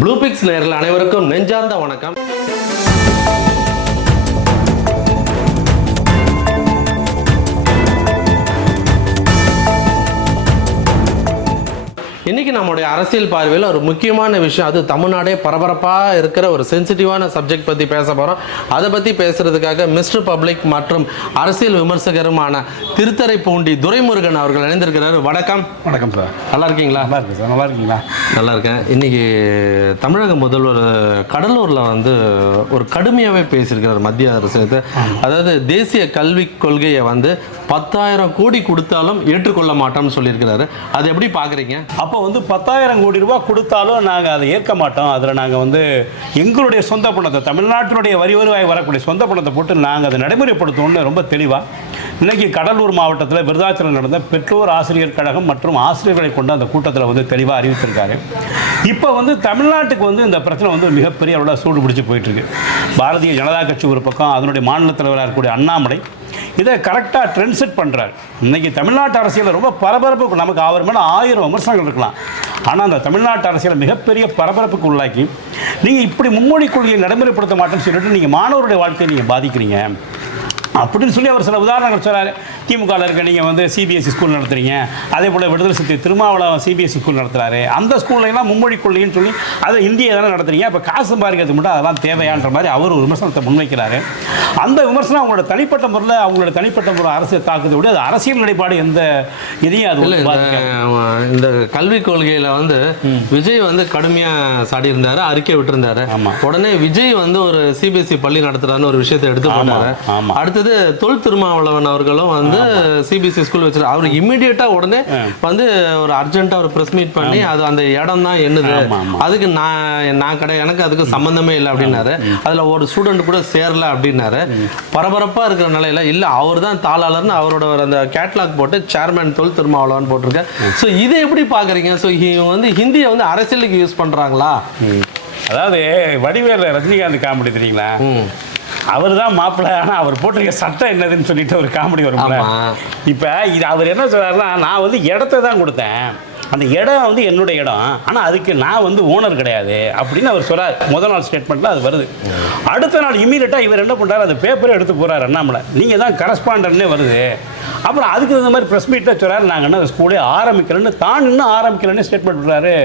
ப்ளூபிக்ஸ் நேரில் அனைவருக்கும் நெஞ்சார்ந்த வணக்கம். இன்னைக்கு நம்முடைய அரசியல் பார்வையில் ஒரு முக்கியமான விஷயம். அது தமிழ்நாடே பரபரப்பாக இருக்கிற ஒரு சென்சிட்டிவான சப்ஜெக்ட் பற்றி பேச போகிறோம் அதை பற்றி பேசுறதுக்காக மிஸ்டர் பப்ளிக் மற்றும் அரசியல் விமர்சகருமான திருத்தரைப்பூண்டி துரைமுருகன் அவர்கள் இணைந்திருக்கிறார். வணக்கம். வணக்கம் சார். நல்லா இருக்கீங்களா? நல்லா இருக்கு சார். நல்லா இருக்கீங்களா? நல்லா இருக்கேன். இன்னைக்கு தமிழக முதல்வர் கடலூரில் வந்து ஒரு கடுமையாகவே பேசியிருக்கிறார் மத்திய அரசு அதாவது தேசிய கல்விக் கொள்கையை வந்து பத்தாயிரம் கோடி கொடுத்தாலும் ஏற்றுக்கொள்ள மாட்டோம்னு சொல்லியிருக்கிறாரு. அதை எப்படி பார்க்குறீங்க அப்போ வந்து பத்தாயிரம் கோடி ரூபாய் கொடுத்தாலும் நாங்கள் அதை ஏற்க மாட்டோம். அதில் நாங்கள் வந்து எங்களுடைய சொந்த பணத்தை தமிழ்நாட்டினுடைய வரி வருவாய் வரக்கூடிய சொந்த பணத்தை போட்டு நாங்கள் அதை நடைமுறைப்படுத்தணும்னு ரொம்ப தெளிவாக இன்றைக்கி கடலூர் மாவட்டத்தில் விருதாச்சலம் நடந்த பெற்றோர் ஆசிரியர் கழகம் மற்றும் ஆசிரியர்களை கொண்டு அந்த கூட்டத்தில் வந்து தெளிவாக அறிவித்திருக்காரு. இப்போ வந்து தமிழ்நாட்டுக்கு வந்து இந்த பிரச்சனை வந்து மிகப்பெரிய அளவில் சூடு பிடிச்சி போயிட்டுருக்கு பாரதிய ஜனதா கட்சி ஒரு பக்கம் அதனுடைய மாநில தலைவராக இருக்கக்கூடிய அண்ணாமலை இதை கரெக்டாக ட்ரெண்ட் செட் பண்ணுறாரு இன்றைக்கி தமிழ்நாட்டு அரசியலில் ரொம்ப பரபரப்பு நமக்கு அவர் மேலே ஆயிரம் விமர்சனங்கள் இருக்கலாம். ஆனால் அந்த தமிழ்நாட்டு அரசியலை மிகப்பெரிய பரபரப்புக்கு உள்ளாக்கி நீங்கள் இப்படி மும்மொழி கொள்கையை நடைமுறைப்படுத்த மாட்டேன்னு சொல்லிட்டு நீங்கள் மாணவருடைய வாழ்க்கையை நீங்கள் பாதிக்கிறீங்க. அப்படின்னு சொல்லி அவர் சில உதாரணங்கள் சொல்றாரு. திமுகவில் இருக்க நீங்கள் வந்து சிபிஎஸ்சி ஸ்கூல் நடத்துறீங்க. அதே போல் விடுதலை சித்தி திருமாவளவன் சிபிஎஸ்சி ஸ்கூல் நடத்துறாரு. அந்த ஸ்கூல்ல எல்லாம் மும்மொழி கொள்கைன்னு சொல்லி அதை இந்திய தானே நடத்துறீங்க. அப்போ காசு சம்பாதிக்கிறதுக்கு மட்டும் அதெல்லாம் தேவையான்ற மாதிரி அவர் ஒரு விமர்சனத்தை முன்வைக்கிறாரு. அந்த விமர்சனம் அவங்களோட தனிப்பட்ட முறையில் அவங்களோட தனிப்பட்ட முறை அரசு தாக்குதை விட அது அரசியல் நிலைப்பாடு எந்த இதையும் அது இந்த கல்விக் கொள்கையில் வந்து விஜய் வந்து கடுமையாக சாடியிருந்தாரு அறிக்கை விட்டிருந்தாரு. உடனே விஜய் வந்து ஒரு சிபிஎஸ்சி பள்ளி நடத்துறாருன்னு ஒரு விஷயத்தை எடுத்து ஆமா. அடுத்தது தொல் திருமாவளவன் அவர்களும் வந்து சிபிஎஸ்சி ஸ்கூல் வச்சிருக்காரு அவர் இம்மிடியட்டா உடனே வந்து ஒரு அர்ஜென்ட்டா ஒரு பிரஸ் மீட் பண்ணி அது அந்த இடம் தான் என்னது. அதுக்கு நான் நான் கிடையாது எனக்கு அதுக்கு சம்பந்தமே இல்லை அப்படின்னாரு. அதுல ஒரு ஸ்டூடெண்ட் கூட சேரல அப்படின்னாரு. பரபரப்பா இருக்கிற நிலையில இல்ல அவர் தான் தாளாளர்னு அவரோட அந்த கேட்லாக் போட்டு சேர்மேன் தொல் திருமாவளவன் போட்டிருக்காரு. ஸோ இதை எப்படி பாக்குறீங்க? ஸோ இவங்க வந்து ஹிந்தியை வந்து அரசியலுக்கு யூஸ் பண்றாங்களா? ம். அதாவது வடிவேல ரஜினிகாந்த் காமெடி தெரியுங்களா. அவர் தான் மாப்பிள்ளை ஆனால் அவர் போட்டிருக்க சட்டம் என்னதுன்னு சொல்லிட்டு ஒரு காமெடி வரும்ல. இப்போ இது அவர் என்ன சொல்றாருன்னா நான் வந்து இடத்த தான் கொடுத்தேன். அந்த இடம் வந்து என்னுடைய இடம். ஆனால் அதுக்கு நான் வந்து ஓனர் கிடையாது அப்படின்னு அவர் சொல்றாரு. முதல் நாள் ஸ்டேட்மெண்ட்டில் அது வருது. அடுத்த நாள் இமீடியட்டாக இவர் என்ன பண்ணுறாரு அந்த பேப்பரை எடுத்து போகிறார் அண்ணாமலை. நீங்கள் தான் கரஸ்பாண்டன்ட்னே வருது. அப்புறம் அதுக்கு இந்த மாதிரி ப்ரெஸ் மீட்டில் சொல்கிறாரு நாங்கள் என்ன ஸ்கூலே ஆரம்பிக்கிறேன்னு தான் இன்னும் ஆரம்பிக்கிறேன்னு ஸ்டேட்மெண்ட் விடுறாரு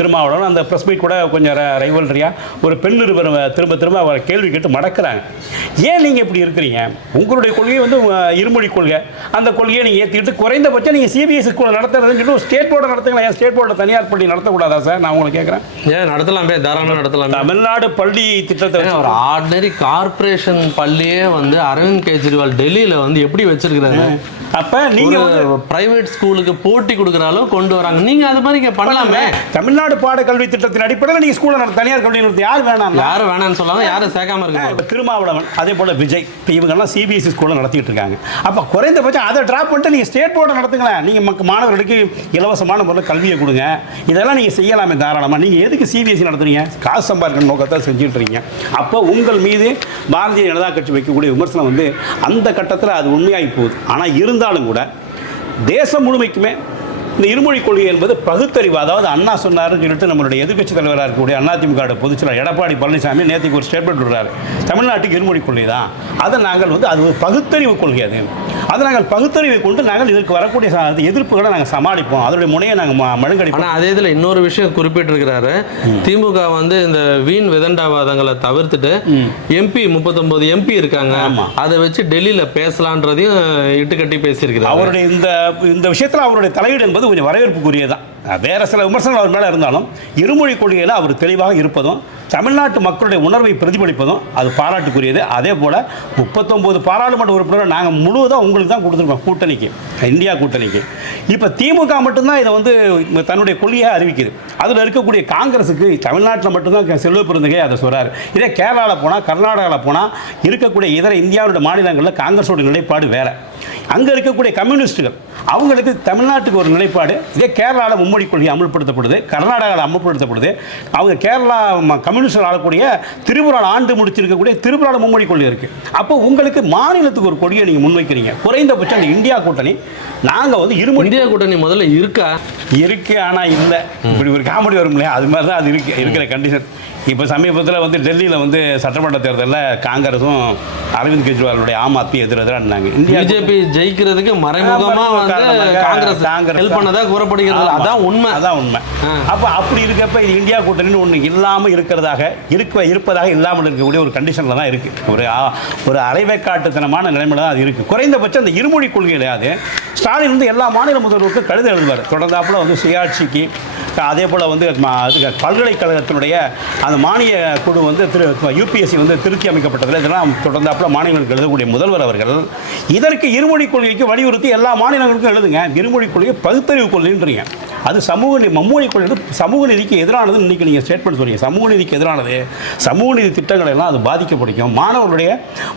திருமாவளவன் அந்த ப்ரெஸ் மீட் கூட கொஞ்சம் ரைவல்ரியாக ஒரு பெண் நிருபர் திரும்ப திரும்ப அவரை கேள்வி கேட்டு மடக்கிறாங்க. ஏன் நீங்கள் இப்படி இருக்கிறீங்க? உங்களுடைய கொள்கை வந்து இருமொழி கொள்கை. அந்த கொள்கையை நீங்கள் ஏற்றிக்கிட்டு குறைந்தபட்சம் நீங்கள் சிபிஎஸ்சி ஸ்கூலில் நடத்துறதுன்னு ஒரு ஸ்டேட் போர்டை நடத்துங்களா ஏன் ஸ்டேட் போர்டில் தனியார் பள்ளி நடத்தக்கூடாதா சார் நான் உங்களை கேட்குறேன். ஏன் நடத்தலாமே? தாராளமாக நடத்தலாமே. தமிழ்நாடு பள்ளி திட்டத்தை ஒரு ஆர்டினரி கார்ப்பரேஷன் பள்ளியே வந்து அரவிந்த் கெஜ்ரிவால் டெல்லியில வந்து எப்படி வச்சிருக்கிறாரு அப்போ நீங்கள் பிரைவேட் ஸ்கூலுக்கு போட்டி கொடுக்குற அளவு கொண்டு வராங்க. நீங்க அது மாதிரி பண்ணலாமே. தமிழ்நாடு பாட கல்வி திட்டத்தின் அடிப்படையில் நீங்கள் ஸ்கூலில் தனியார் கல்வி நடத்த யார் வேணாம்? யாரும் வேணாம்னு சொல்லாம யாரும் சேர்க்காம இருக்காங்க திருமாவளவன் அதே போல் விஜய் இப்போ இவங்கெல்லாம் சிபிஎஸ்சி ஸ்கூலில் நடத்திட்டு இருக்காங்க. அப்போ குறைந்தபட்சம் அதை ட்ராப் பண்ணிட்டு நீங்கள் ஸ்டேட் போர்டை நடத்துங்களேன். மக்க மாணவர்களுக்கு இலவசமான முறையில் கல்வியை கொடுங்க. இதெல்லாம் நீங்கள் செய்யலாமே தாராளமாக நீங்கள் எதுக்கு சிபிஎஸ்சி நடத்துறீங்க? காசு சம்பாதிக்கிற நோக்கத்தை செஞ்சுட்டு இருக்கீங்க அப்போ உங்கள் மீது பாரதிய ஜனதா கட்சி வைக்கக்கூடிய விமர்சனம் வந்து அந்த கட்டத்தில் அது உண்மையாகி போகுது. ஆனால் இருந்தாலும் கூட தேசம் முழுமைக்குமே இந்த இருமொழி கொள்கை என்பது பகுத்தறிவு. அதாவது அண்ணா சொன்னாருன்னு சொல்லிட்டு நம்மளுடைய எதிர்க்கட்சி தலைவராக இருக்கக்கூடிய அதிமுக பொதுச்செயலாளர் எடப்பாடி பழனிசாமி நேற்றுக்கு ஒரு ஸ்டேட்மெண்ட் விடுறாரு. தமிழ்நாட்டுக்கு இருமொழி கொள்கை தான். அதை நாங்கள் வந்து அது ஒரு பகுத்தறிவு கொள்கை அது. அதை நாங்கள் பகுத்தறிவை கொண்டு நாங்கள் இதற்கு வரக்கூடிய எதிர்ப்புகளை நாங்கள் சமாளிப்போம். அதனுடைய முனையை நாங்கள் மழுங்கடிப்போம். ஆனா அதே இதுல இன்னொரு விஷயம் குறிப்பிட்டிருக்கிறாரு. திமுக வந்து இந்த வீண் விதண்டாவாதங்களை தவிர்த்துட்டு எம்பி முப்பத்தொன்பது எம்பி இருக்காங்க. அதை வச்சு டெல்லியில பேசலான்றதையும் இட்டுக்கட்டி பேசியிருக்கிறாரு. அவருடைய இந்த இந்த விஷயத்தில் அவருடைய தலையீடு என்பது கொஞ்சம் வரவேற்புக்குரியதான் வேறு சில விமர்சனங்கள் அவர் மேலே இருந்தாலும் இருமொழி கொள்கையில் அவர் தெளிவாக இருப்பதும் தமிழ்நாட்டு மக்களுடைய உணர்வை பிரதிபலிப்பதும் அது பாராட்டுக்குரியது. அதே போல் முப்பத்தொம்போது பாராளுமன்ற உறுப்பினர்கள் நாங்கள் முழுவதும் உங்களுக்கு தான் கொடுத்துருக்கோம் கூட்டணிக்கு. இந்தியா கூட்டணிக்கு. இப்போ திமுக மட்டும்தான் இதை வந்து தன்னுடைய கொள்கையாக அறிவிக்குது. அதில் இருக்கக்கூடிய காங்கிரஸுக்கு தமிழ்நாட்டில் மட்டும்தான் செல்வ பெருந்தகை அதை சொல்கிறார் இதே கேரளாவில் போனால் கர்நாடகாவில் போனால் இருக்கக்கூடிய இதர இந்தியாவுடைய மாநிலங்களில் காங்கிரஸோட நிலைப்பாடு வேறு. அங்கே இருக்கக்கூடிய கம்யூனிஸ்ட்டுகள் அவங்களுக்கு தமிழ்நாட்டுக்கு ஒரு நிலைப்பாடு. இதே கேரளாவில் மும்மொழி கொள்கை அமல்படுத்தப்படுது கர்நாடகாவில் அமல்படுத்தப்படுது. அவங்க கேரளா ம- கம்யூனிஸ்ட் ஆளக்கூடிய திரிபுராவில் ஆண்டு முடிச்சிருக்கக்கூடிய திரிபுராவில் மும்மொழி கொள்கை இருக்குது அப்போ உங்களுக்கு மாநிலத்துக்கு ஒரு கொள்கையை நீங்கள் முன்வைக்கிறீங்க. குறைந்தபட்சம் அந்த இந்தியா கூட்டணி நாங்கள் வந்து இருமொழி இந்தியா கூட்டணி முதல்ல இருக்கா? இருக்கு ஆனா இல்ல. இப்படி ஒரு காமெடி வரும் இல்லையா அது மாதிரி தான் அது இருக்கு இருக்கிற கண்டிஷன் இப்போ சமீபத்தில் வந்து டெல்லியில் வந்து சட்டமன்ற தேர்தலில் காங்கிரஸும் அரவிந்த் கெஜ்ரிவாலுடைய ஆம் ஆத்மி எதிர் எதிராக இந்தியா பிஜேபி ஜெயிக்கிறதுக்கு மறைமுகமா ஆமா, வந்து காங்கிரஸ் காங்கிரஸ் ஹெல்ப் பண்ணதா கூறப்படுகிறது. அதான் உண்மை. அதான் உண்மை. அப்போ அப்படி இருக்கப்ப இது இந்தியா கூட்டணின்னு ஒன்று இல்லாமல் இருக்கிறதாக இருக்க இருப்பதாக இல்லாமல் இருக்கக்கூடிய ஒரு கண்டிஷனில் தான் இருக்குது ஒரு ஒரு அரைவேக்காட்டுத்தனமான நிலைமையில தான் அது இருக்குது குறைந்தபட்சம் அந்த இருமொழி கொள்கையிலையாவது ஸ்டாலின் வந்து எல்லா மாநில முதல்வருக்கும் கடிதம் எழுதுவார். தொடர்ந்தாப்புல வந்து சுயாட்சிக்கு அதே போல் வந்து அது பல்கலைக்கழகத்தினுடைய அந்த மானிய குழு வந்து திரு யூபிஎஸ்சி வந்து திருத்தி அமைக்கப்பட்டதில் இதெல்லாம் தொடர்ந்தாப்பில் மாநிலங்களுக்கு எழுதக்கூடிய முதல்வர் அவர்கள் இதற்கு இருமொழி கொள்கைக்கு வலியுறுத்தி எல்லா மாநிலங்களுக்கும் எழுதுங்க. இருமொழி கொள்கை பகுத்தறிவு கொள்கைன்றீங்க. அது சமூக நீ மம்மொழி கொள்கை சமூக நீதிக்கு எதிரானது இன்றைக்கி நீங்கள் ஸ்டேட்மெண்ட் சொல்றீங்க. சமூக நீதிக்கு எதிரானது சமூக நீதி திட்டங்கள் எல்லாம் அது பாதிக்கப்படுக்கும் மாணவர்களுடைய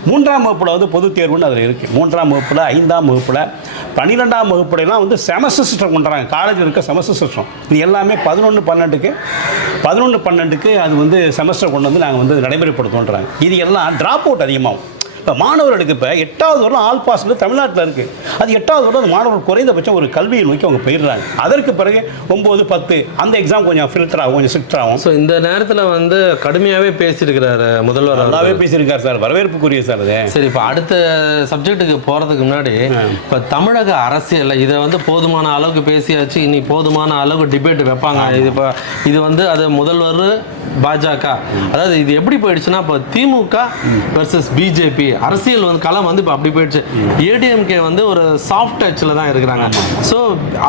மூன்றாம் வகுப்பில் வந்து பொது தேர்வுன்னு அதில் இருக்குது மூன்றாம் வகுப்பில் ஐந்தாம் வகுப்பில் பன்னிரெண்டாம் வகுப்புலாம் வந்து செமஸ்டர் சிஸ்டம் பண்ணுறாங்க காலேஜில் இருக்க செமஸ்டர் சிஸ்டம் இது எல்லாமே பதினொன்று பன்னெண்டுக்கு பதினொன்று பன்னெண்டுக்கு அது வந்து செமஸ்டர் கொண்டு வந்து நாங்கள் வந்து நடைமுறைப்படுத்தோன்றாங்க இது எல்லாம் ட்ராப் அவுட் அதிகமாகும். இப்போ மாணவர்களுக்கு இப்போ எட்டாவது வருடம் ஆல் பாஸ்னு தமிழ்நாட்டில் இருக்குது அது எட்டாவது வருடம் அந்த மாணவர்கள் குறைந்தபட்சம் ஒரு கல்வியை நோக்கி அவங்க போயிடுறாங்க. அதற்கு பிறகு ஒம்பது பத்து அந்த எக்ஸாம் கொஞ்சம் ஃபில்டர் ஆகும் கொஞ்சம் ஸ்ட்ரிக்ட் ஆகும். ஸோ இந்த நேரத்தில் வந்து கடுமையாகவே பேசியிருக்கிறாரு முதல்வர். நல்லாவே பேசியிருக்கார் சார் வரவேற்புக்குரிய சார் அது. சரி இப்போ அடுத்த சப்ஜெக்ட்டுக்கு போகிறதுக்கு முன்னாடி இப்போ தமிழக அரசியலில் இதை வந்து போதுமான அளவுக்கு பேசியாச்சு இனி போதுமான அளவுக்கு டிபேட் வைப்பாங்க. இது இப்போ இது வந்து அது முதல்வர் பாஜக. அதாவது இது எப்படி போயிடுச்சுன்னா இப்போ திமுக வெர்சஸ் பிஜேபி அரசியல் வந்து களம் வந்து இப்போ அப்படி போயிடுச்சு. ஏடிஎம்கே வந்து ஒரு சாஃப்ட் டச்சில் தான் இருக்கிறாங்க. ஸோ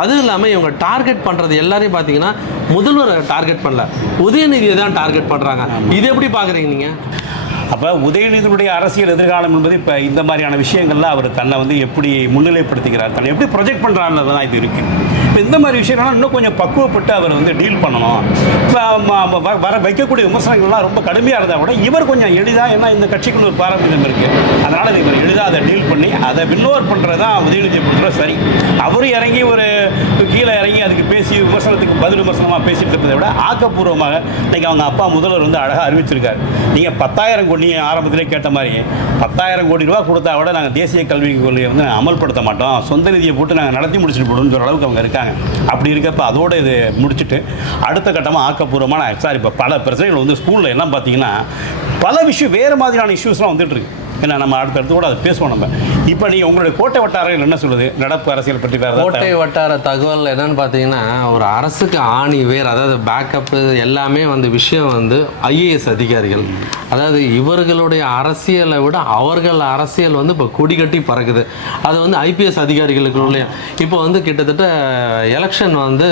அதுவும் இல்லாமல் இவங்க டார்கெட் பண்ணுறது எல்லாரையும் பார்த்தீங்கன்னா முதல்வரை டார்கெட் பண்ணல. உதயநிதியை தான் டார்கெட் பண்ணுறாங்க இது எப்படி பார்க்குறீங்க நீங்கள் அப்போ உதயநிதியுடைய அரசியல் எதிர்காலம் என்பது இப்போ இந்த மாதிரியான விஷயங்கள்ல அவர் தன்னை வந்து எப்படி முன்னிலைப்படுத்துகிறார் தன்னை எப்படி ப்ரொஜெக்ட் பண்ணுறாருன்றது தான் இது இருக்குது இப்போ இந்த மாதிரி விஷயம்னா இன்னும் கொஞ்சம் பக்குவப்பட்டு அவர் வந்து டீல் பண்ணணும். வ- வர வைக்கக்கூடிய விமர்சனங்கள்லாம் ரொம்ப கடுமையாக இருந்தால் கூட இவர் கொஞ்சம் எளிதாக ஏன்னா இந்த கட்சிக்குள்ள ஒரு பாரம்பரியம் இருக்குது அதனால் இவர் எளிதாக அதை டீல் பண்ணி அதை வின்னோர் பண்ணுறது தான் உதயநிதியை சரி. அவரும் இறங்கி ஒரு கீழே இறங்கி அதுக்கு பேசி விமர்சனத்துக்கு பதில் விமர்சனமாக பேசிட்டு இருப்பதை விட ஆக்கப்பூர்வமாக இன்றைக்கி அவங்க அப்பா முதல்வர் வந்து அழகாக அறிவிச்சிருக்காரு. நீங்கள் பத்தாயிரம் கோடி நீங்கள் ஆரம்பத்திலே கேட்ட மாதிரி பத்தாயிரம் கோடி ரூபா கொடுத்தா விட நாங்கள் தேசிய கல்விக் கொள்கையை வந்து அமல்படுத்த மாட்டோம். சொந்த நிதியை போட்டு நாங்கள் நடத்தி முடிச்சுட்டு போடுவோம்னு சொல்கிற அளவுக்கு அவங்க இருக்காங்க. அப்படி இருக்கப்ப அதோட இது முடிச்சுட்டு அடுத்த கட்டமாக ஆக்கப்பூர்வமான சார் இப்போ பல பிரச்சனைகள் வந்து ஸ்கூலில் எல்லாம் பார்த்தீங்கன்னா பல விஷயம் வேறு மாதிரியான இஷ்யூஸ்லாம் வந்துட்டு இருக்கு. ஏன்னா நம்ம அடுத்தடுத்து கூட அதை பேசுவோம் நம்ம. இப்போ நீங்கள் உங்களுடைய கோட்டை வட்டாரங்கள் என்ன சொல்லுது? நடப்பு அரசியல் பற்றி வேறு கோட்டை வட்டார தகவல் என்னன்னு பார்த்தீங்கன்னா ஒரு அரசுக்கு ஆணி வேர் அதாவது பேக்கப்பு எல்லாமே வந்து விஷயம் வந்து ஐஏஎஸ் அதிகாரிகள். அதாவது இவர்களுடைய அரசியலை விட அவர்கள் அரசியல் வந்து இப்போ கொடி கட்டி பறக்குது. அது வந்து ஐபிஎஸ் அதிகாரிகளுக்குள்ளே. இப்போ வந்து கிட்டத்தட்ட எலெக்ஷன் வந்து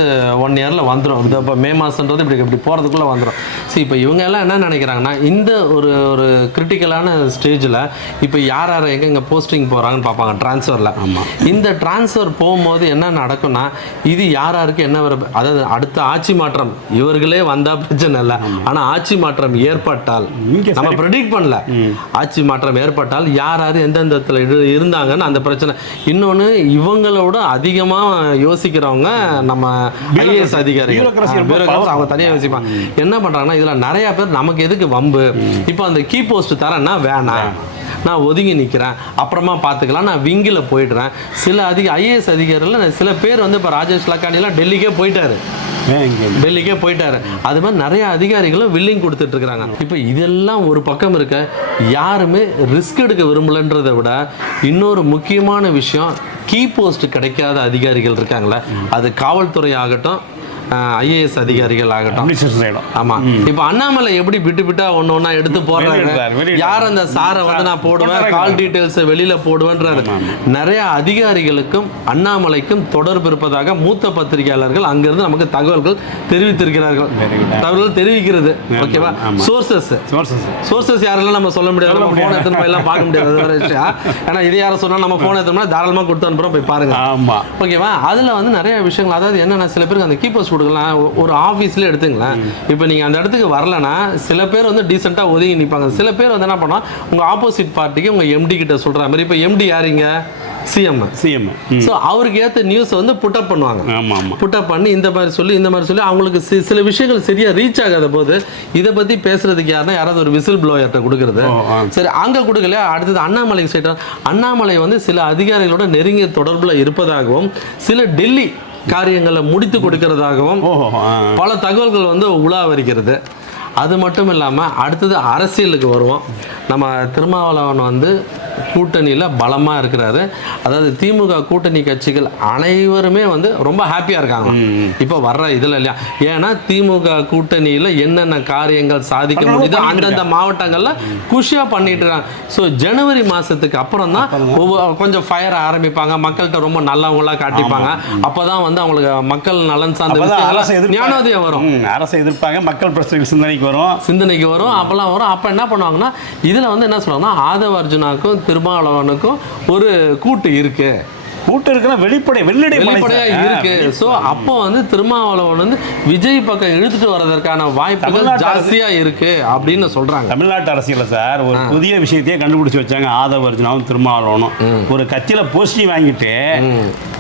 ஒன் இயரில் வந்துடும் இந்த இப்போ மே மாதன்றது இப்படி இப்படி போகிறதுக்குள்ளே வந்துடும் ஸோ இப்போ இவங்க எல்லாம் என்ன நினைக்கிறாங்கன்னா இந்த ஒரு ஒரு கிரிட்டிக்கலான ஸ்டேஜில் இப்போ யார் யார் எங்கெங்கே போஸ்டிங் போகிறாங்கன்னு பார்ப்பாங்க ட்ரான்ஸ்ஃபரில் ஆமாம். இந்த டிரான்ஸ்ஃபர் போகும்போது என்ன நடக்கும்னா இது யார் யாருக்கு என்ன அதாவது அடுத்த ஆட்சி மாற்றம் இவர்களே வந்தா பிரச்சனை இல்லை. ஆனா ஆட்சி மாற்றம் ஏற்பட்டால் நம்ம. ப்ரெடிக்ட் பண்ணல. ஆட்சி மாற்றம் ஏற்பட்டால் யார் யார் எந்தெந்த இடத்துல இரு- இருந்தாங்கன்னு அந்த பிரச்சனை. இன்னொன்னு இவங்களோட அதிகமா யோசிக்கிறவங்க நம்ம ஐஏஎஸ் அதிகாரிகள். powerful. அவங்க தனியாக யோசிப்பாங்க. என்ன பண்றாங்கன்னா இதுல நிறைய பேர் நமக்கு எதுக்கு வம்பு? இப்போ அந்த கீ போஸ்ட் தரேன்னா வேணாம். நான் ஒதுங்கி நிற்கிறேன் அப்புறமா பார்த்துக்கலாம். நான் விங்கில் போயிடுறேன். சில அதிக ஐஏஎஸ் அதிகாரிகள் சில பேர் வந்து இப்போ ராஜேஷ் லக்கானிலாம் டெல்லிக்கே போயிட்டாரு. டெல்லிக்கே போயிட்டாரு. அது மாதிரி நிறைய அதிகாரிகளும் வில்லிங் கொடுத்துட்டு இருக்காங்க. இப்போ இதெல்லாம் ஒரு பக்கம் இருக்க யாருமே ரிஸ்க் எடுக்க விரும்பலன்றதை விட இன்னொரு முக்கியமான விஷயம் கீ போஸ்ட் கிடைக்காத அதிகாரிகள் இருக்காங்களே அது காவல்துறை ஆகட்டும் ஐஏஎஸ் அதிகாரிகள் ஆகட்டும். ஆமா. இப்போ அண்ணாமலை எப்படி விட்டு விட்டா ஒண்ணு ஒண்ணா எடுத்து போடுறாங்க. யார் அந்த சாரை வந்து நான் போடுவேன். கால் டீடைல்ஸ் வெளியில போடுவேன்றாரு. நிறைய அதிகாரிகளுக்கும் அண்ணாமலைக்கும் தொடர்பு இருப்பதாக மூத்த பத்திரிகையாளர்கள் அங்கிருந்து நமக்கு தகவல்கள் தெரிவித்திருக்கிறார்கள். தகவல்கள் தெரிவிக்கிறது. ஓகேவா. சோர்சஸ் சோர்சஸ் யாரெல்லாம் நம்ம சொல்ல முடியாது. நம்ம. போன் எடுத்துன்னு போய் எல்லாம் பார்க்க முடியாது. ஏன்னா இது யாரை சொன்னா நம்ம போன் எடுத்தோம்னா தாராளமா கொடுத்து அனுப்புறோம். போய் பாருங்க. ஓகேவா? அதில் வந்து நிறைய விஷயங்கள். அதாவது என்னென்ன சில பேருக்கு அந்த கீப்பர்ஸ் கொடுக்கலாம். ஒரு ஆஃபீஸ்ல எடுத்துங்களேன். இப்போ நீங்கள் அந்த இடத்துக்கு வரலனா சில பேர் வந்து டீசெண்டாக ஒதுங்கி நிற்பாங்க சில பேர் வந்து என்ன பண்ணா உங்கள் ஆப்போசிட் பார்ட்டிக்கு உங்கள் எம்டி கிட்ட சொல்கிற மாதிரி இப்போ எம்டி யாருங்க? சிஎம் சிஎம் ஸோ அவருக்கு ஏற்ற நியூஸ் வந்து புட்டப் பண்ணுவாங்க. ஆமாம் ஆமாம் புட்டப் பண்ணி இந்த மாதிரி சொல்லி இந்த மாதிரி சொல்லி அவங்களுக்கு சில விஷயங்கள் சரியா ரீச் ஆகாத போது இதை பத்தி பேசுறதுக்கு யாருன்னா யாராவது ஒரு விசில் ப்ளோயர்கிட்ட கொடுக்கறது. சரி அங்க கொடுக்கல அடுத்தது அண்ணாமலை சைட் அண்ணாமலை வந்து சில அதிகாரிகளோட நெருங்கிய தொடர்புல இருப்பதாகவும் சில டெல்லி காரியங்களை முடித்து கொடுக்கறதாகவும். பல தகவல்கள் வந்து உலா வருகிறது அது மட்டும் இல்லாமல் அடுத்தது அரசியலுக்கு வருவோம் நம்ம திருமாவளவன் வந்து கூட்டணியில் பலமாக இருக்கிறாரு. அதாவது திமுக கூட்டணி கட்சிகள் அனைவருமே வந்து ரொம்ப ஹாப்பியாக இருக்காங்க. இப்போ வர்ற இதில் இல்லையா? ஏன்னா திமுக கூட்டணியில் என்னென்ன காரியங்கள் சாதிக்க முடியுது அந்தந்த மாவட்டங்களில் குஷியாக பண்ணிட்டு இருக்காங்க. ஸோ ஜனவரி மாதத்துக்கு அப்புறம் தான் ஒவ்வொரு கொஞ்சம் ஃபயர் ஆரம்பிப்பாங்க. மக்கள்கிட்ட ரொம்ப நல்லவங்களா காட்டிப்பாங்க. அப்போ தான் வந்து அவங்களுக்கு மக்கள் நலன் சார்ந்த. ஞானோதயம் வரும். அரசை எதிர்ப்பாங்க. மக்கள் பிரச்சனை சிந்தனைக்கு வரும். சிந்தனைக்கு வரும். அப்பெல்லாம் வரும். அப்போ என்ன பண்ணுவாங்கன்னா இதில் வந்து என்ன சொல்லுவாங்கன்னா ஆதவ அர்ஜுனாக்கும் பெருமாளவனுக்கும் ஒரு கூட்டு இருக்குது கூட்டு இருக்கிற வெளிப்படை வெள்ளடை வெளிப்படையா. இருக்கு. ஸோ அப்போ வந்து திருமாவளவன் வந்து விஜய் பக்கம் இழுத்துட்டு வர்றதற்கான வாய்ப்புகள் ஜாஸ்தியா இருக்கு அப்படின்னு சொல்றாங்க. தமிழ்நாட்டு அரசியல்ல சார். ஒரு புதிய விஷயத்தையே கண்டுபிடிச்சு வச்சாங்க ஆதவ அர்ஜுனாவும் திருமாவளவனும். ஒரு கட்சியில போஸ்டிங் வாங்கிட்டு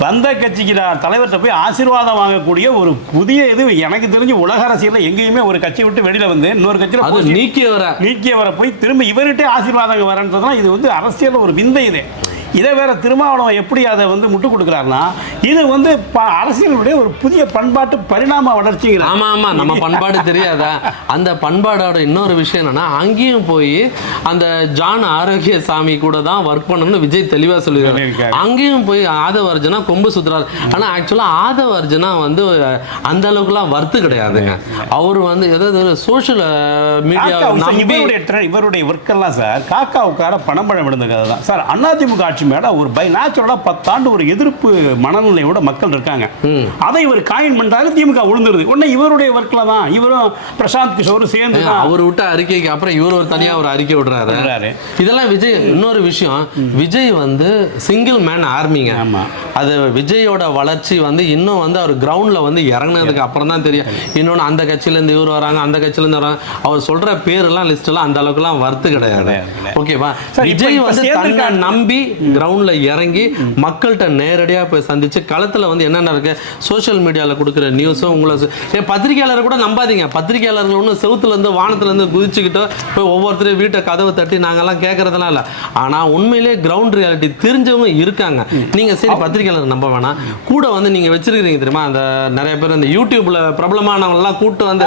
வந்த கட்சிக்கு தலைவர்கிட்ட போய் ஆசீர்வாதம் வாங்கக்கூடிய ஒரு புதிய இது எனக்கு தெரிஞ்சு உலக அரசியல்ல எங்கேயுமே ஒரு கட்சியை விட்டு வெளியில வந்து இன்னொரு கட்சியில அது posting நீக்கி வர. நீக்கியவரை போய் திரும்ப இவர்கிட்டே ஆசீர்வாதங்க வரன்றதுலாம் இது வந்து அரசியல் ஒரு விந்தை இது. இதை வேற திருமாவளவன் எப்படி அதை வந்து முட்டு கொடுக்குறாருன்னா இது வந்து அரசியலுடைய ஒரு புதிய பண்பாட்டு பரிணாம வளர்ச்சிங்கிற ஆமா ஆமா நம்ம பண்பாடு தெரியாதா? அந்த பண்பாடோட இன்னொரு விஷயம் என்னன்னா அங்கேயும் போய் அந்த ஜான் ஆரோக்கியசாமி கூட தான் ஒர்க் பண்ணணும்னு விஜய் தெளிவா சொல்லியிருக்காரு. அங்கேயும் போய் ஆதவ அர்ஜுனா கொம்பு சுத்துறாரு. ஆனா ஆக்சுவலா ஆதவ அர்ஜுனா வந்து அந்த அளவுக்குலாம் வர்த்து கிடையாதுங்க. அவர் வந்து ஏதாவது சோஷியல் மீடியா இவருடைய இவருடைய ஒர்க்கெல்லாம் சார் காக்கா உட்கார பணம்பழம் விழுந்த கதை தான். சார் அதிமுக ஆட்சி மேல ஒரு பை நேச்சுரலா பத்தாண்டு ஒரு எதிர்ப்பு மனநிலையோட மக்கள் இருக்காங்க. அதை இவர் காயின் பண்றாரு திமுக விழுந்துருது உடனே இவருடைய ஒர்க்ல தான் இவரும் பிரசாந்த் கிஷோரும் சேர்ந்து அவர் விட்ட அறிக்கைக்கு அப்புறம் இவர் ஒரு தனியா ஒரு அறிக்கை விடுறாரு. இதெல்லாம் விஜய் இன்னொரு விஷயம் விஜய் வந்து சிங்கிள் மேன் ஆர்மிங்க. அது விஜயோட வளர்ச்சி வந்து இன்னும் வந்து அவர் கிரவுண்ட்ல வந்து இறங்குனதுக்கு அப்புறம் தான் தெரியும். இன்னொன்னு அந்த கட்சியில இருந்து இவர் வராங்க அந்த கட்சியில இருந்து வராங்க. அவர் சொல்ற பேரெல்லாம் லிஸ்ட் எல்லாம் அந்த அளவுக்குலாம் வர்த்து கிடையாது. ஓகேவா விஜய் வந்து தன்னை. நம்பி கிரவுண்ட்ல இறங்கி மக்கள்கிட்ட நேரடியா போய் சந்திச்சு களத்துல வந்து என்னென்ன இருக்கு? சோஷியல் மீடியால கொடுக்குற நியூஸும் உங்களை ஏன் பத்திரிகையாளரை கூட நம்பாதீங்க. பத்திரிகையாளர்கள் ஒன்றும் செவுத்துல இருந்து வானத்துல இருந்து குதிச்சுக்கிட்டு போய் ஒவ்வொருத்தரையும் வீட்டை கதவை தட்டி நாங்கெல்லாம் கேட்கறதுலாம் இல்லை. ஆனா உண்மையிலேயே கிரவுண்ட் ரியாலிட்டி தெரிஞ்சவங்க இருக்காங்க. நீங்க சரி பத்திரிகையாளர் நம்ப வேணாம். கூட வந்து நீங்க வச்சிருக்கீங்க தெரியுமா? அந்த நிறைய பேர் இந்த யூடியூப்ல பிரபலமானவங்க எல்லாம் கூட்டு வந்து.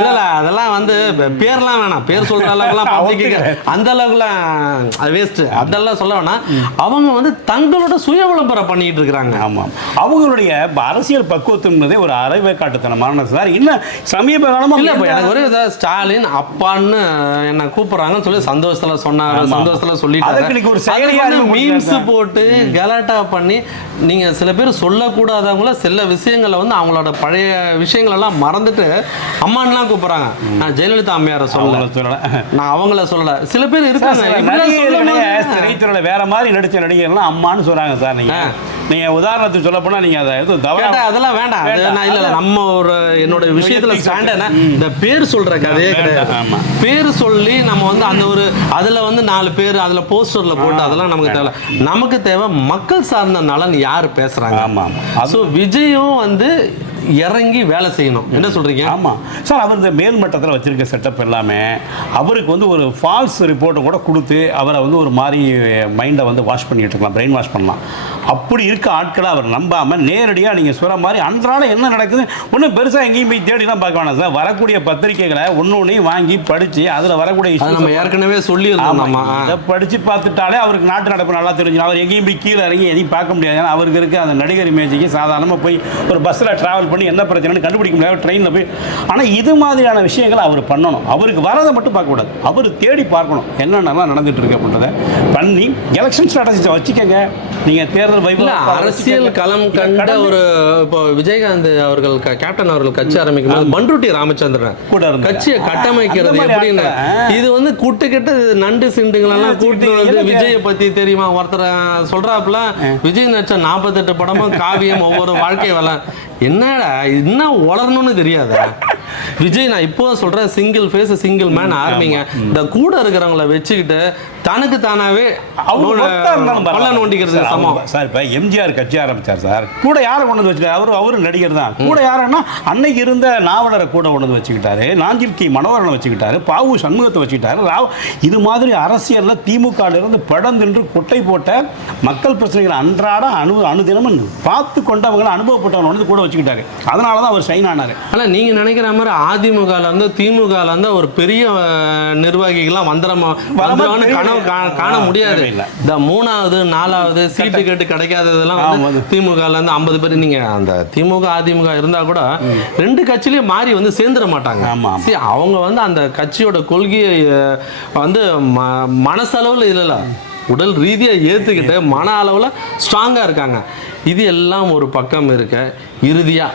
இல்ல அதெல்லாம் வந்து பேர்லாம் வேணாம். பேர் சொல்ற அளவுக்குலாம் பப்ளிக்கு அந்த அளவுக்குலாம் அது வேஸ்ட் அதெல்லாம் சொல்ல வேணாம். அவங்க வந்து தங்களோட சுய விளம்பரம் பண்ணிட்டு இருக்கிறாங்க. ஆமாம் அவங்களுடைய அரசியல் பக்குவத்துன்றதே ஒரு அரைவே காட்டுத்தனமான சார் இன்னும் சமீப காலமா இல்ல எனக்கு ஒரே ஸ்டாலின் அப்பான்னு என்ன கூப்பிடுறாங்கன்னு சொல்லி சந்தோஷத்துல சொன்னாரு ஆமா. சந்தோஷத்துல இன்னைக்கு ஒரு செயலியா இருக்கு மீம்ஸ். போட்டு கலாட்டா பண்ணி நீங்க சில பேர் சொல்லக்கூடாதவங்கள சில விஷயங்களை வந்து அவங்களோட பழைய விஷயங்கள் எல்லாம் மறந்துட்டு அம்மான்லாம் கூப்பிடுறாங்க. நான் ஜெயலலிதா அம்மையார சொல்லல. நான் அவங்கள சொல்லல. சில பேர் இருக்காங்க. திரைத்துறையில வேற மாதிரி நடிச்ச நடிகர்லாம் அம்மான்னு சொல்றாங்க சார் நீங்க. நீங்க உதாரணத்துக்கு சொல்ல போனா நீங்க அதை எடுத்து தவறா கேட்டா அதெல்லாம் வேண்டாம். நான் இல்ல இல்ல, நம்ம ஒரு என்னோட விஷயத்துல ஸ்டாண்டர்ட்னா இந்த பேர் சொல்ற கதையே கிடையாது. ஆமா. பேர் சொல்லி நம்ம வந்து அந்த ஒரு அதுல வந்து நாலு பேர் அதுல போஸ்டர்ல போட்டு அதெல்லாம் நமக்கு தேவை. நமக்கு தேவை மக்கள் சார்ந்த நலன் யார் பேசுறாங்க? ஆமா ஸோ விஜயும் வந்து இறங்கி வேலை செய்யணும். என்ன சொல்றீங்க? ஆமா. சார் அவர் இந்த மேல்மட்டத்தில் வச்சிருக்க செட்டப் எல்லாமே அவருக்கு வந்து ஒரு ஃபால்ஸ் ரிப்போர்ட்டை கூட கொடுத்து அவரை வந்து ஒரு மாதிரி மைண்டை வந்து வாஷ் பண்ணிட்டு இருக்கலாம் பிரெயின் வாஷ் பண்ணலாம். அப்படி இருக்க ஆட்களை அவர் நம்பாம நேரடியாக நீங்கள் சொல்கிற மாதிரி அன்றாட என்ன நடக்குது? ஒன்றும் பெருசாக எங்கேயும் போய் தேடிலாம் பார்க்க வேணாம் சார். வரக்கூடிய பத்திரிக்கைகளை ஒன்று ஒன்றையும் வாங்கி படித்து அதில் வரக்கூடிய நம்ம ஏற்கனவே நம்ம. இதை படிச்சு பார்த்துட்டாலே அவருக்கு நாட்டு நடப்பு நல்லா தெரிஞ்சு அவர் எங்கேயும் போய் கீழே இறங்கி எதையும் பார்க்க முடியாது. ஏன்னா அவருக்கு இருக்க அந்த நடிகர் இமேஜுக்கு சாதாரணமாக போய் ஒரு பஸ்ஸில் ட்ராவல் பண்ணி என்ன பிரச்சனைன்னு கண்டுபிடிக்க முடியாது ட்ரெயினில் போய் ஆனால் இது மாதிரியான விஷயங்களை அவர் பண்ணணும். அவருக்கு வரதை மட்டும் பார்க்கக்கூடாது அவர் தேடி பார்க்கணும். என்னென்னலாம் நடந்துட்டு இருக்கு அப்படின்றத பண்ணி எலெக்ஷன் ஸ்ட்ராட்டஜிஸை வச்சுக்கோங்க. நீங்கள் தேர்தல் வைபவ இல்ல அரசியல் களம் கண்ட ஒரு இப்போ விஜயகாந்த் அவர்கள் கேப்டன் அவர்கள் கட்சி ஆரம்பிக்கும் போது பண்ருட்டி ராமச்சந்திரன் கூட. கட்சியை கட்டமைக்கிறது எப்படின்னு. இது வந்து கூட்டு கெட்டு நண்டு சிண்டுங்களெல்லாம் கூட்டு வந்து விஜயை பத்தி தெரியுமா? ஒருத்தர் சொல்றாப்புல விஜய் நடிச்ச நாற்பத்தெட்டு படமும் காவியம் ஒவ்வொரு வாழ்க்கை வள என்னடா என்ன வளரணும்னு தெரியாதா? விஜய் நான் இப்போ சொல்றேன் சிங்கிள் ஃபேஸ் சிங்கிள் மேன் ஆர்மிங்க இந்த கூட இருக்கிறவங்கள வச்சுக்கிட்டு தனக்கு தானாவே பல்ல. நோண்டிக்கிறது சார், சமம். சார் இப்போ எம்ஜிஆர் கட்சி ஆரம்பிச்சார் சார். கூட யாரை கொண்டு வந்து வச்சுட்டாரு அவரு அவரு நடிகர் தான். கூட யாருன்னா அன்னைக்கு இருந்த நாவலரை கூட கொண்டு வந்து வச்சுக்கிட்டாரு. நாஞ்சில் கி. மனோகரனை வச்சுக்கிட்டாரு. பாவு சண்முகத்தை வச்சுக்கிட்டாரு. ராவ் இது மாதிரி அரசியல்ல திமுக ல இருந்து படம் தின்று கொட்டை போட்ட மக்கள் பிரச்சனைகளை அன்றாட அணு அனுதினமும் பார்த்து கொண்டவங்களை அனுபவப்பட்டவங்க வந்து கூட வச்சுக்கிட்டாரு. அதனால தான் அவர் ஷைன் ஆனாரு. ஆனா நீங்க நினைக்கிற மாதிரி அதிமுகல இருந்து இருந்து ஒரு பெரிய நிர்வாகிகள்லாம் வந்துடமா. கனவு கா- காண முடியாது. இந்த மூணாவது நாலாவது சீட்டு கேட்டு கிடைக்காததெல்லாம் வந்து. திமுகல இருந்து ஐம்பது பேர் நீங்க அந்த திமுக அதிமுக இருந்தா கூட ரெண்டு கட்சியிலயும் மாறி வந்து சேர்ந்துட மாட்டாங்க. அவங்க வந்து அந்த கட்சியோட கொள்கையை வந்து மனசளவுல இல்ல உடல் ரீதியா ஏத்துக்கிட்டு மன அளவுல ஸ்ட்ராங்கா இருக்காங்க. இது எல்லாம் ஒரு பக்கம் இருக்க. இறுதியா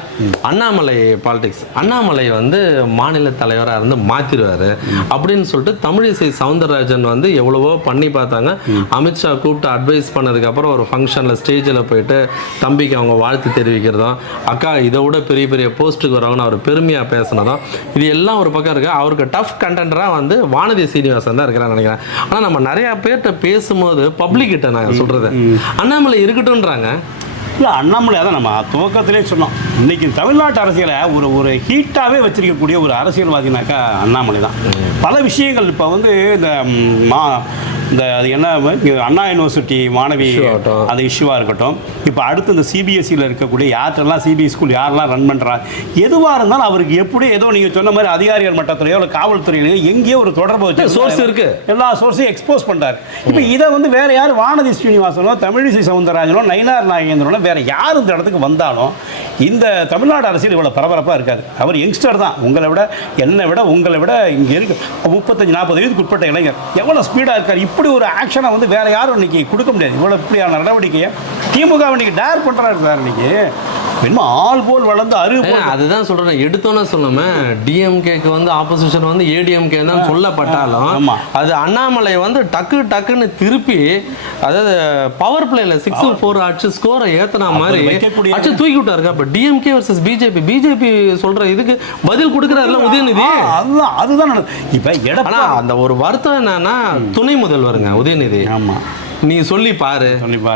அண்ணாமலை பாலிடிக்ஸ் அண்ணாமலை வந்து மாநில தலைவரா இருந்து மாத்திருவாரு. அப்படின்னு சொல்லிட்டு தமிழிசை சவுந்தரராஜன் வந்து எவ்வளவோ பண்ணி பார்த்தாங்க. அமித்ஷா கூப்பிட்டு அட்வைஸ் பண்ணதுக்கு அப்புறம் ஒரு ஃபங்க்ஷன்ல ஸ்டேஜில் போயிட்டு தம்பிக்கு அவங்க வாழ்த்து தெரிவிக்கிறதும் அக்கா இதை விட பெரிய பெரிய போஸ்ட்டுக்கு வரவங்கன்னு அவர் பெருமையா பேசினதும் இது எல்லாம் ஒரு பக்கம் இருக்கு. அவருக்கு டஃப் கண்டென்டரா வந்து வானதி சீனிவாசன் தான் இருக்கிறான்னு நினைக்கிறேன். ஆனா நம்ம நிறைய பேர்கிட்ட பேசும்போது பப்ளிக் கிட்ட நான் சொல்றது. அண்ணாமலை இருக்கட்டும்ன்றாங்க. இல்லை அண்ணாமலை தான் நம்ம துவக்கத்திலே சொன்னோம் இன்னைக்கு தமிழ்நாட்டு அரசியலை ஒரு ஒரு ஹீட்டாகவே வச்சிருக்கக்கூடிய ஒரு அரசியல்வாதினாக்கா அண்ணாமலை தான் பல விஷயங்கள் இப்போ வந்து இந்த ம், இந்த அது என்ன அண்ணா யூனிவர்சிட்டி மாணவி. அந்த இஷ்யூவாக இருக்கட்டும் இப்போ அடுத்து இந்த சிபிஎஸ்சியில் இருக்கக்கூடிய யார்ட்டெல்லாம் சிபிஎஸ் ஸ்கூல் யாரெல்லாம் ரன் பண்ணுறாங்க எதுவாக இருந்தாலும் அவருக்கு எப்படி ஏதோ நீங்கள் சொன்ன மாதிரி அதிகாரிகள் மட்டத்துறையோ இல்லை காவல்துறையிலையோ எங்கேயோ ஒரு தொடர்பு வச்சு Source இருக்கு. எல்லா சோர்ஸையும் எக்ஸ்போஸ் பண்றாரு இப்போ இதை வந்து வேற யார் வானதி ஸ்ரீனிவாசனோ தமிழிசை சவுந்தரராஜனோ நயினார் நாகேந்திரனோ வேறு யார் இந்த இடத்துக்கு வந்தாலும் இந்த தமிழ்நாடு அரசியல் இவ்வளோ பரபரப்பாக இருக்காது அவர் யங்ஸ்டர் தான். உங்களை விட என்னை விட உங்களை விட இங்கே இருக்க. முப்பத்தஞ்சு நாற்பது வயதுக்கு உட்பட்ட இளைஞர் எவ்வளோ ஸ்பீடாக இருக்கார். இப்படி ஒரு ஆக்ஷனை வந்து வேற யாரும் இன்னைக்கு கொடுக்க முடியாது. இவ்வளோ இப்படியான நடவடிக்கையை திமுக இன்றைக்கி டேர் பண்ணுறாரு சார் இன்னைக்கு. என்னமோ ஆள் போல் வளர்ந்து அரு போல் ஏங்க, அதுதான் சொல்றேன் எடுத்தோன்னே சொல்லாம. டிஎம்கேக்கு வந்து ஆப்போசிஷன் வந்து ஏடிஎம்கே தான் சொல்லப்பட்டாலும். அது அண்ணாமலை வந்து டக்கு டக்குன்னு திருப்பி அதாவது பவர் பிளேல சிக்ஸ் ஃபோர் அடிச்சு ஸ்கோரை ஏத்துன மாதிரி அடிச்சு தூக்கி விட்டாருங்க அப்ப டிஎம்கே வர்சஸ் பிஜேபி பிஜேபி சொல்ற இதுக்கு பதில் கொடுக்குறாருல உதயநிதி? அதுதான் அதுதான். இப்போ அந்த ஒரு வருத்தம் என்னன்னா துணை முதல்வருங்க உதயநிதி. ஆமா. நீ சொல்லி பாரு.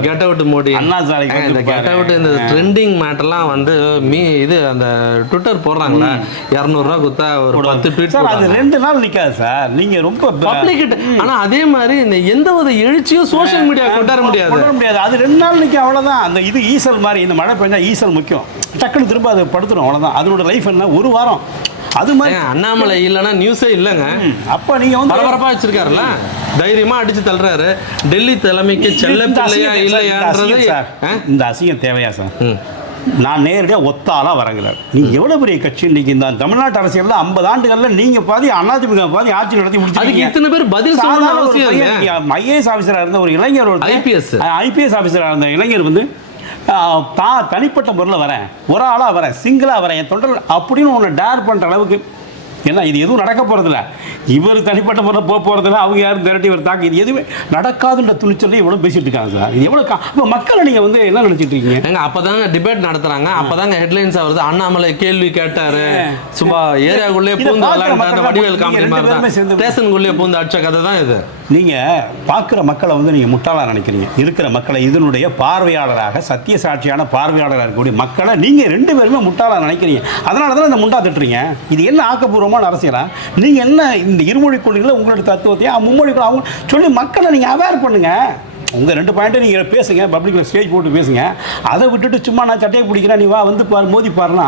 Get out Modi. அண்ணா ஏங்க, இந்த கெட். அவுட் இந்த ட்ரெண்டிங் மேட்டர்லாம் வந்து மீ இது அந்த ட்விட்டர் போடுறாங்களே. இரநூறுவா கொடுத்தா ஒரு பத்து ட்வீட் சார் அது ரெண்டு நாள் நிக்காது சார். நீங்க ரொம்ப பப்ளிக் ஆனா அதே மாதிரி இந்த எந்த ஒரு எழுச்சியும் சோஷியல் மீடியா கொண்டாட முடியாது. கொண்டு வர முடியாது. அது ரெண்டு நாள் நிற்கும் அவ்வளோதான் அந்த இது ஈசல் மாதிரி இந்த மழை பெஞ்சா ஈசல் முக்கியம். டக்குன்னு திரும்ப அது படுத்துரும் அவ்வளோதான் அதனோட லைஃப் என்ன? ஒரு வாரம். அது மாதிரி அண்ணாமலை இல்லைன்னா நியூஸே இல்லைங்க. அப்போ நீங்க வந்து பரபரப்பா வச்சிருக்காருல்ல? தைரியமா அடிச்சு தள்ளுறாரு. டெல்லி தலைமைக்கு செல்ல பிள்ளையா இல்லையான்றது? இந்த அசிங்கம் தேவையா சார். நான் நேரடியாக ஒத்தாலாம் வரங்கிறார். நீங்க எவ்வளவு பெரிய கட்சி இன்னைக்கு இந்த தமிழ்நாட்டு அரசியல்ல ஐம்பது ஆண்டுகள்ல நீங்க பாதி அதிமுக பாதி ஆட்சி நடத்தி முடிச்சிருக்கீங்க. இத்தனை பேர் பதில் ஐஏஎஸ் ஆஃபீஸராக இருந்த ஒரு இளைஞர் IPS. ஐபிஎஸ் ஆஃபீஸராக இருந்த இளைஞர் வந்து தான் தனிப்பட்ட முறையில் வரேன். ஒரு ஆளாக வரேன். சிங்கிளாக வரேன். என் தொண்டர்கள் அப்படின்னு ஒன்று டேர் பண்ணுற அளவுக்கு ஏன்னா இது எதுவும் நடக்க போகிறதில்ல இவர் தனிப்பட்ட முறையில் போக போகிறதில்ல அவங்க யாரும் திரட்டி ஒரு தாக்கு இது எதுவுமே நடக்காதுன்ற துணிச்சல் எவ்வளோ பேசிட்டு இருக்காங்க சார். இது எவ்வளோ இப்போ மக்களை நீங்கள் வந்து என்ன நினச்சிட்டு இருக்கீங்க? ஏங்க அப்பதாங்க டிபேட் நடத்துறாங்க. அப்பதாங்க ஹெட்லைன்ஸ் வருது. அண்ணாமலை கேள்வி கேட்டாரு. சும்மா ஏரியாக்குள்ளே பூந்து மக்கள் வடிவேல் காமெடி மாதிரி தான். ஸ்டேஷனுக்குள்ளே பூந்து அடிச்ச கதை தான் இது. நீங்கள் பார்க்குற மக்களை வந்து நீங்கள் முட்டாளாக நினைக்கிறீங்க. இருக்கிற மக்களை இதனுடைய பார்வையாளராக சத்திய சாட்சியான பார்வையாளராக இருக்கக்கூடிய மக்களை நீங்கள் ரெண்டு பேருமே முட்டாளாக நினைக்கிறீங்க. அதனால தான் இந்த முண்டா திட்டுறீங்க? இது என்ன பிரபலமான அரசியலா? நீங்கள் என்ன இந்த இருமொழி கொள்கைகளை உங்களுடைய தத்துவத்தையும் மும்மொழி அவங்க சொல்லி மக்களை நீங்கள் அவேர் பண்ணுங்கள் உங்கள் ரெண்டு பாயிண்ட்டை நீங்கள் பேசுங்க பப்ளிக்கில் ஸ்டேஜ் போட்டு பேசுங்க. அதை விட்டுட்டு சும்மா நான் சட்டையை பிடிக்கிறேன் நீ வா வந்து பாரு மோதி பாருனா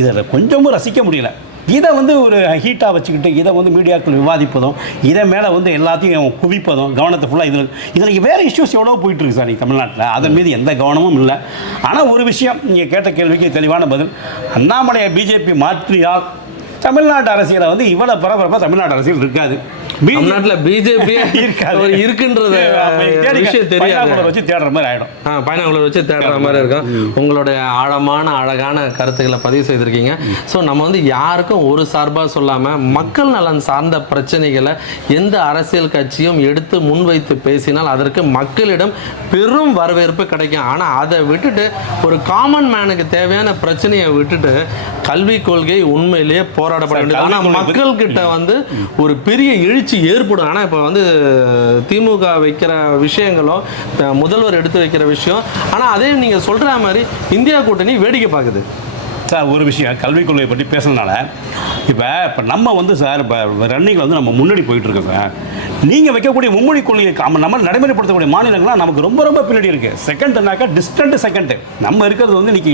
இதில் கொஞ்சமும் ரசிக்க முடியல. இதை வந்து ஒரு ஹீட்டாக வச்சுக்கிட்டு இதை வந்து மீடியாக்கள் விவாதிப்பதும் இதை மேலே வந்து எல்லாத்தையும் குவிப்பதும் கவனத்தை ஃபுல்லாக இதில் இதில் வேறு இஷ்யூஸ் எவ்வளோ போயிட்டு சார் சார் தமிழ்நாட்டில். அதன் மீது எந்த கவனமும் இல்லை. ஆனால் ஒரு விஷயம் நீங்கள் கேட்ட கேள்விக்கு தெளிவான பதில் அண்ணாமலையை பிஜேபி மாற்றியால் தமிழ்நாட்டு அரசியலை வந்து இவ்வளோ பரபரப்பாக தமிழ்நாட்டு அரசியல் இருக்காது. தமிழ்நாட்டுல பிஜேபி. ஒரு இருக்குன்றது விஷயம் தெரியாது. வச்சு தேடுற மாதிரி ஆகிடும் ஆ, பைனாகுலர் வச்சு தேடுற மாதிரி இருக்கும். உங்களுடைய ஆழமான அழகான கருத்துக்களை பதிவு செய்திருக்கீங்க. ஸோ நம்ம வந்து யாருக்கும் ஒரு சார்பாக சொல்லாம மக்கள் நலன் சார்ந்த பிரச்சனைகளை எந்த அரசியல் கட்சியும் எடுத்து முன்வைத்து பேசினால் அதற்கு மக்களிடம் பெரும் வரவேற்பு கிடைக்கும். ஆனால் அதை விட்டுட்டு ஒரு காமன் மேனுக்கு தேவையான பிரச்சனையை விட்டுட்டு கல்விக் கொள்கை உண்மையிலேயே போராடப்பட வேண்டியது. ஆனா கல்விக் கொள்கை பத்தி- மக்கள் கிட்ட வந்து ஒரு பெரிய எழுச்சி ஏற்படும். ஆனால் இப்போ வந்து திமுக வைக்கிற விஷயங்களோ முதல்வர் எடுத்து வைக்கிற விஷயம் ஆனா அதே நீங்க சொல்கிற மாதிரி இந்தியா கூட்டணி வேடிக்கை பார்க்குது. சார் ஒரு விஷயம் கல்விக் கொள்கையை பற்றி பேசுனதுனால இப்போ இப்போ நம்ம வந்து சார் இப்போ ரன்னிங்கில் வந்து நம்ம முன்னாடி போயிட்டு இருக்கோம் சார். நீங்கள் வைக்கக்கூடிய மும்மொழி கொள்கையை காம- நம்ம நடைமுறைப்படுத்தக்கூடிய மாநிலங்கள்லாம் நமக்கு ரொம்ப ரொம்ப பின்னாடி இருக்குது செகண்ட்னாக்கா டிஸ்டன்ட் செகண்ட் நம்ம இருக்கிறது வந்து இன்றைக்கி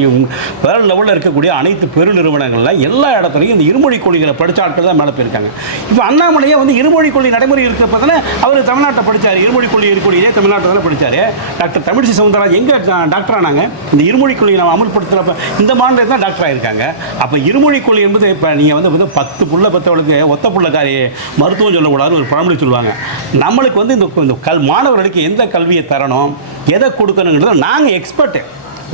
வேர்ல்டு லெவலில் இருக்கக்கூடிய அனைத்து பெருநிறுவனங்களில் எல்லா இடத்துலையும் இந்த இருமொழி கொள்கைகளை படித்த ஆட்கள் தான் மேலே போயிருக்காங்க. இப்போ அண்ணாமலையே வந்து இருமொழி கொள்கை நடைமுறை இருக்கிறப்ப தானே அவர் தமிழ்நாட்டை படித்தார் இருமொழி கொள்கை இருக்கக்கூடிய தமிழ்நாட்டில் தமிழ்நாட்டை தானே படித்தார் டாக்டர் தமிழிசை சவுந்தரராஜ் எங்கே டாக்டர் ஆனாங்க இந்த இருமொழி கொள்கையை நம்ம அமல்படுத்துகிறப்ப இந்த மாநிலத்தில் தான் டாக்டர் ஆயிருக்காங்க அப்போ இருமொழி கொள்கை என்பது இப்போ நீங்கள் வந்து வந்து பத்து புள்ள பத்தவளுக்கு ஒத்த புள்ளக்காரி மருத்துவம் சொல்லக்கூடாதுன்னு ஒரு பழமொழி சொல்லுவாங்க. நம்மளுக்கு வந்து இந்த இந்த கல் மாணவர்களுக்கு எந்த கல்வியை தரணும் எதை கொடுக்கணுங்கிறத நாங்கள் எக்ஸ்பர்ட்டு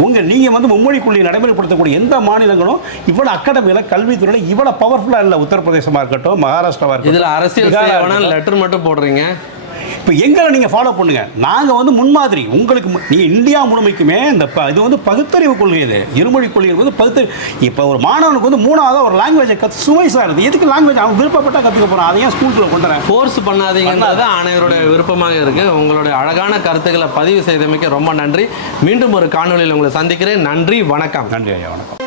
உங்கள் நீங்கள் வந்து மும்மொழி கொள்கையை நடைமுறைப்படுத்தக்கூடிய எந்த மாநிலங்களும் இவ்வளோ அகாடமியில் கல்வித்துறையில் இவ்வளோ பவர்ஃபுல்லாக இல்லை உத்தரப்பிரதேசமாக இருக்கட்டும் மகாராஷ்டிராவாக இருக்கட்டும் இதுல அரசியல் லெட்டர் மட்டும் போடுறீங்க. இப்போ எங்களை நீங்கள் ஃபாலோ பண்ணுங்க. நாங்கள் வந்து முன்மாதிரி. உங்களுக்கு மு- நீங்க இந்தியா முழுமைக்குமே இந்த ப- இது வந்து பகுத்தறிவு கொள்கை இது. இருமொழி கொள்கை வந்து பகுத்தறிவு இப்போ ஒரு மாணவனுக்கு வந்து மூணாவது ஒரு லாங்குவேஜை கற்று சுமை சாருது எதுக்கு லாங்குவேஜ் அவன் விருப்பப்பட்டா கற்றுக்க போகிறான் அதையும் ஸ்கூலுக்குள்ள கொண்டு வரேன். ஃபோர்ஸ் பண்ணாதீங்கன்றது அனைவருடைய விருப்பமாக இருக்கு. உங்களுடைய அழகான கருத்துக்களை பதிவு செய்தமைக்கு ரொம்ப நன்றி. மீண்டும் ஒரு காணொளியில் உங்களை சந்திக்கிறேன். நன்றி வணக்கம். நன்றி ஐயா வணக்கம்.